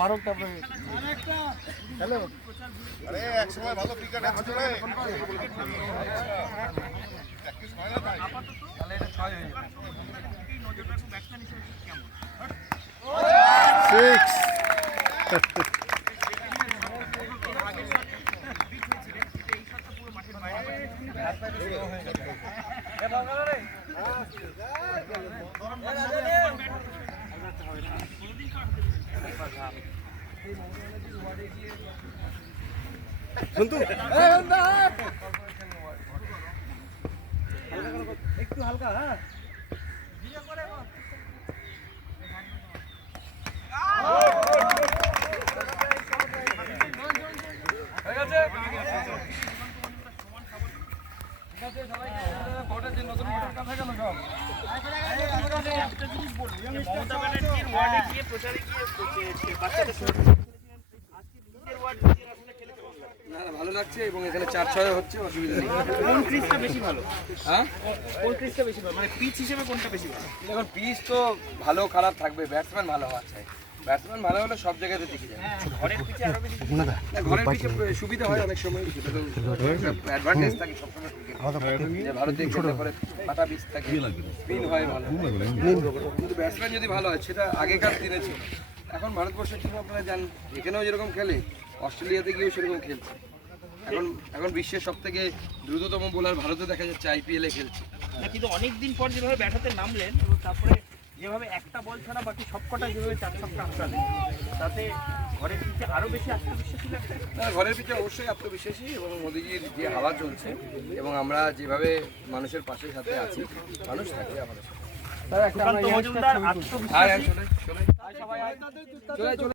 মারুক তারপরে হ্যালো আরে এক সময় ভালো ক্রিকেট হচ্ছে রে তাহলে এটা 6 হয়ে যাবে। 6 একটু হালকা হ্যাঁ ভালো লাগছে এবং এখানে 4-6 হচ্ছে, অসুবিধা নেই। কোন ক্রিজটা বেশি ভালো? হ্যাঁ কোন ক্রিজটা বেশি ভালো, মানে পিচ হিসেবে কোনটা বেশি ভালো? দেখুন পিচ তো ভালো খারাপ থাকবে, ব্যাটসম্যান ভালো হওয়া চাই। ব্যাটসম্যান ভালো হলে সব জায়গাতে টিকে যায়। ঘরের পিচে আরো বেশি না, ঘরের পিচে সুবিধা হয় অনেক সময়, সেটা তো অ্যাডভান্টেজ থাকে সবসময় যে ভারতে খেলতে পারে, পাতা পিচ থাকে, স্পিন হয় ভালো, কিন্তু ব্যাটসম্যান যদি ভালো হয় সেটা আগেকার দিনে ছিল। এখন ভারতবর্ষের টিম আপনারা জান এখানেও যেরকম খেলে, অস্ট্রেলিয়াতে গিয়েও সেরকম খেলছে। এখন বিশ্বের সব থেকে দ্রুততম বোলার ভারতে দেখা যাচ্ছে, আইপিএলে খেলছে। না, কিন্তু অনেকদিন পর যেভাবে ব্যাট হাতে নামলেন এবং তারপরে যেভাবে একটা বল ছাড়া বাকি সবকটা যেভাবে 4 ছক্কা আটকালেন, তাতে ঘরের পিচে আরো বেশি আত্মবিশ্বাসী লাগছে। ঘরের পিচে অবশ্যই আত্মবিশ্বাসী, এবং মোদিজির যে হাওয়া চলছে এবং আমরা যেভাবে মানুষের পাশে সাথে আছি, মানুষ থাকে আমাদের সাথে। সুকান্ত মজুমদার আত্মবিশ্বাসী। চলে